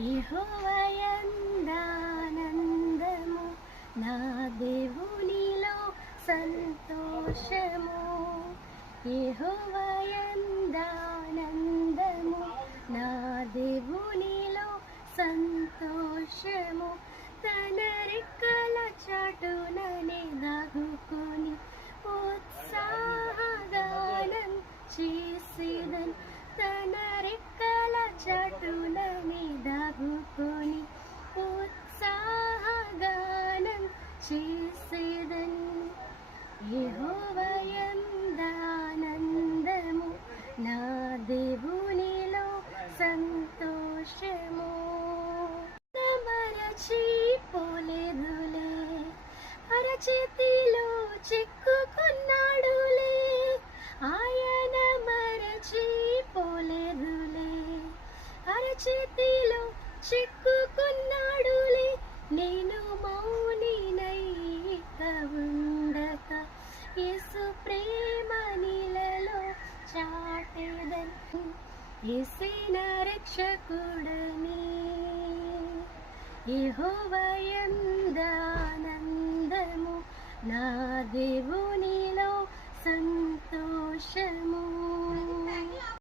యెహోవాయందానందము నా దేవునిలో సంతోషము. యెహోవాయందానందము నా దేవునిలో సంతోషము. తన రెక్కల చాటుననే దాగుకొని ఉత్సాహగానం చేసేదన్. తన రెక్కల చాటుననే దాగుకొని ఉత్సాహగానం చేసేదన్. యెహోవాయందానందము నా దేవునిలో సంతోషము. మరచిపోలేదులే, అరచేతిలో చిక్కుకున్నాడులే. ఆయన మరచిపోలేదులే, అరచేతిలో చిక్కుకున్నాడులే. నేను మౌనినై ఇక ఉండక యేసు ప్రేమ నీలలో చాటెదన్. యేసే నా రక్షకుడని, యెహోవాయందానందము నా దేవునిలో సంతోషము.